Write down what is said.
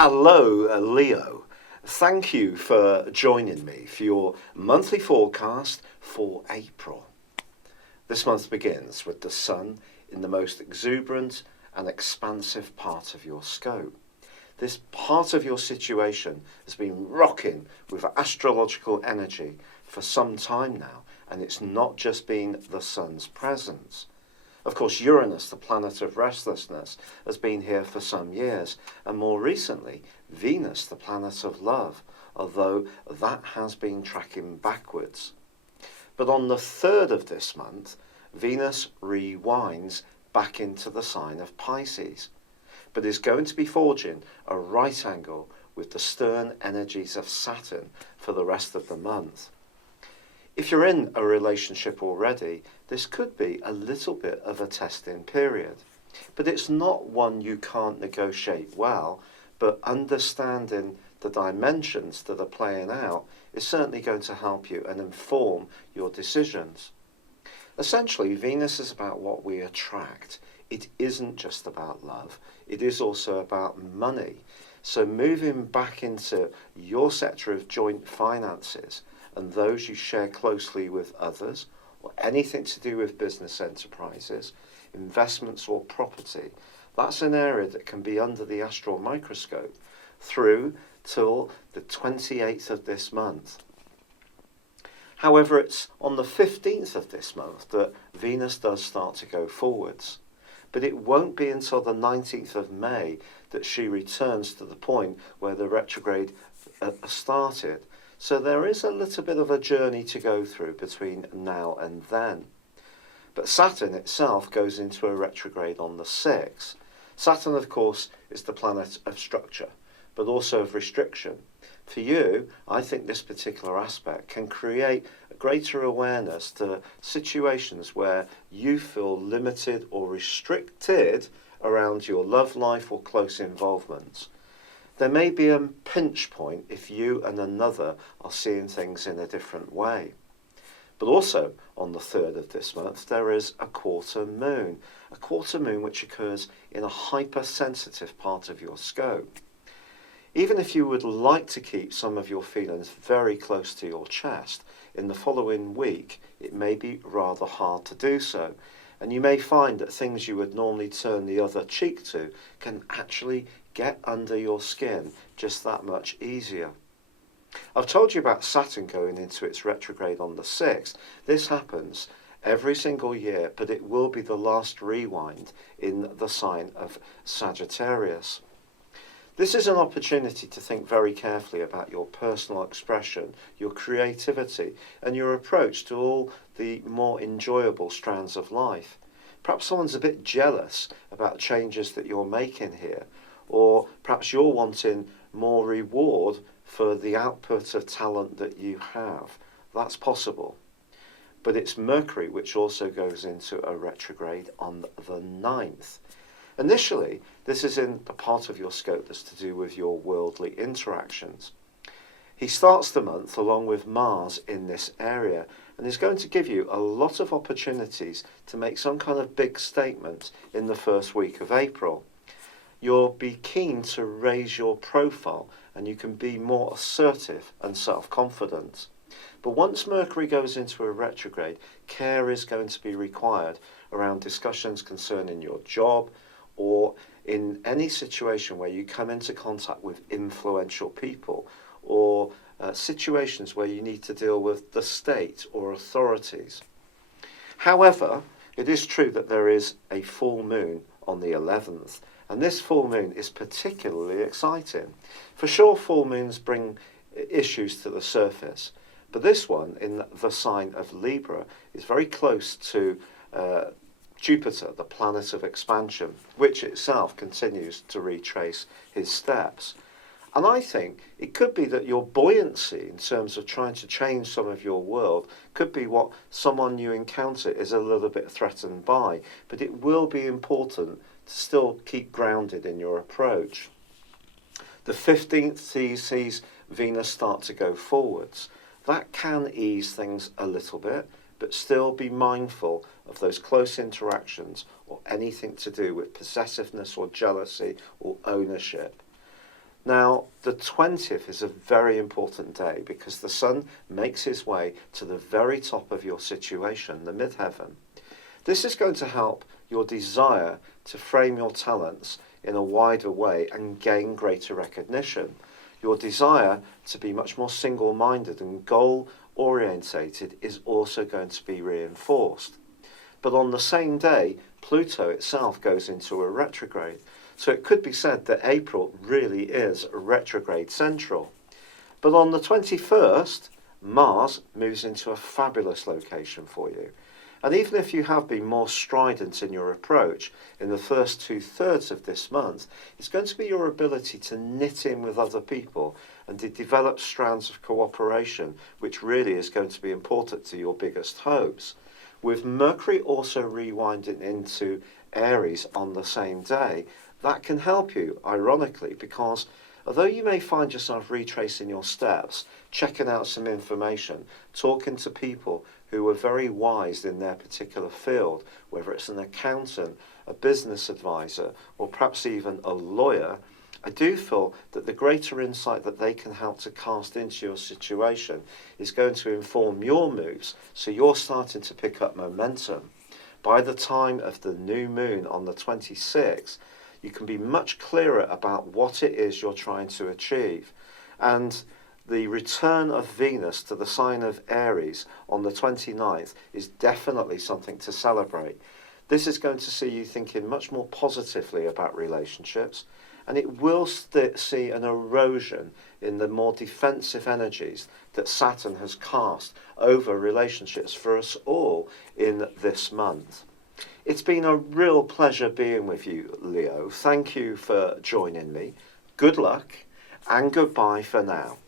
Hello, Leo. Thank you for joining me for your monthly forecast for April. This month begins with the Sun in the most exuberant and expansive part of your scope. This part of your situation has been rocking with astrological energy for some time now, and it's not just been the Sun's presence. Of course, Uranus, the planet of restlessness, has been here for some years, and more recently, Venus, the planet of love, although that has been tracking backwards. But on the 3rd of this month, Venus rewinds back into the sign of Pisces, but is going to be forging a right angle with the stern energies of Saturn for the rest of the month. If you're in a relationship already, this could be a little bit of a testing period. But it's not one you can't negotiate well, but understanding the dimensions that are playing out is certainly going to help you and inform your decisions. Essentially, Venus is about what we attract. It isn't just about love, it is also about money. So moving back into your sector of joint finances and those you share closely with others, or anything to do with business enterprises, investments or property, that's an area that can be under the astral microscope through till the 28th of this month. However, it's on the 15th of this month that Venus does start to go forwards. But it won't be until the 19th of May that she returns to the point where the retrograde started. So there is a little bit of a journey to go through between now and then. But Saturn itself goes into a retrograde on the 6th. Saturn, of course, is the planet of structure, but also of restriction. For you, I think this particular aspect can create a greater awareness to situations where you feel limited or restricted around your love life or close involvements. There may be a pinch point if you and another are seeing things in a different way. But also on the 3rd of this month, there is a quarter moon which occurs in a hypersensitive part of your scope. Even if you would like to keep some of your feelings very close to your chest, in the following week it may be rather hard to do so. And you may find that things you would normally turn the other cheek to can actually get under your skin just that much easier. I've told you about Saturn going into its retrograde on the 6th. This happens every single year, but it will be the last rewind in the sign of Sagittarius. This is an opportunity to think very carefully about your personal expression, your creativity, and your approach to all the more enjoyable strands of life. Perhaps someone's a bit jealous about changes that you're making here, or perhaps you're wanting more reward for the output of talent that you have. That's possible. But it's Mercury which also goes into a retrograde on the 9th. Initially, this is in the part of your scope that's to do with your worldly interactions. He starts the month along with Mars in this area and is going to give you a lot of opportunities to make some kind of big statement in the first week of April. You'll be keen to raise your profile and you can be more assertive and self-confident. But once Mercury goes into a retrograde, care is going to be required around discussions concerning your job, or in any situation where you come into contact with influential people, or situations where you need to deal with the state or authorities. However, it is true that there is a full moon on the 11th, and this full moon is particularly exciting. For sure, full moons bring issues to the surface, but this one in the sign of Libra is very close to Jupiter, the planet of expansion, which itself continues to retrace his steps. And I think it could be that your buoyancy in terms of trying to change some of your world could be what someone you encounter is a little bit threatened by, but it will be important to still keep grounded in your approach. The 15th sees Venus start to go forwards. That can ease things a little bit, but still be mindful of those close interactions or anything to do with possessiveness or jealousy or ownership. Now, the 20th is a very important day because the sun makes his way to the very top of your situation, the midheaven. This is going to help your desire to frame your talents in a wider way and gain greater recognition. Your desire to be much more single-minded and goal-orientated is also going to be reinforced. But on the same day, Pluto itself goes into a retrograde. So it could be said that April really is retrograde central. But on the 21st, Mars moves into a fabulous location for you. And even if you have been more strident in your approach in the first 2/3 of this month, it's going to be your ability to knit in with other people and to develop strands of cooperation, which really is going to be important to your biggest hopes. With Mercury also rewinding into Aries on the same day, that can help you, ironically, because although you may find yourself retracing your steps, checking out some information, talking to people who are very wise in their particular field, whether it's an accountant, a business advisor, or perhaps even a lawyer, I do feel that the greater insight that they can help to cast into your situation is going to inform your moves, so you're starting to pick up momentum. By the time of the new moon on the 26th, you can be much clearer about what it is you're trying to achieve. And the return of Venus to the sign of Aries on the 29th is definitely something to celebrate. This is going to see you thinking much more positively about relationships, and it will see an erosion in the more defensive energies that Saturn has cast over relationships for us all in this month. It's been a real pleasure being with you, Leo. Thank you for joining me. Good luck and goodbye for now.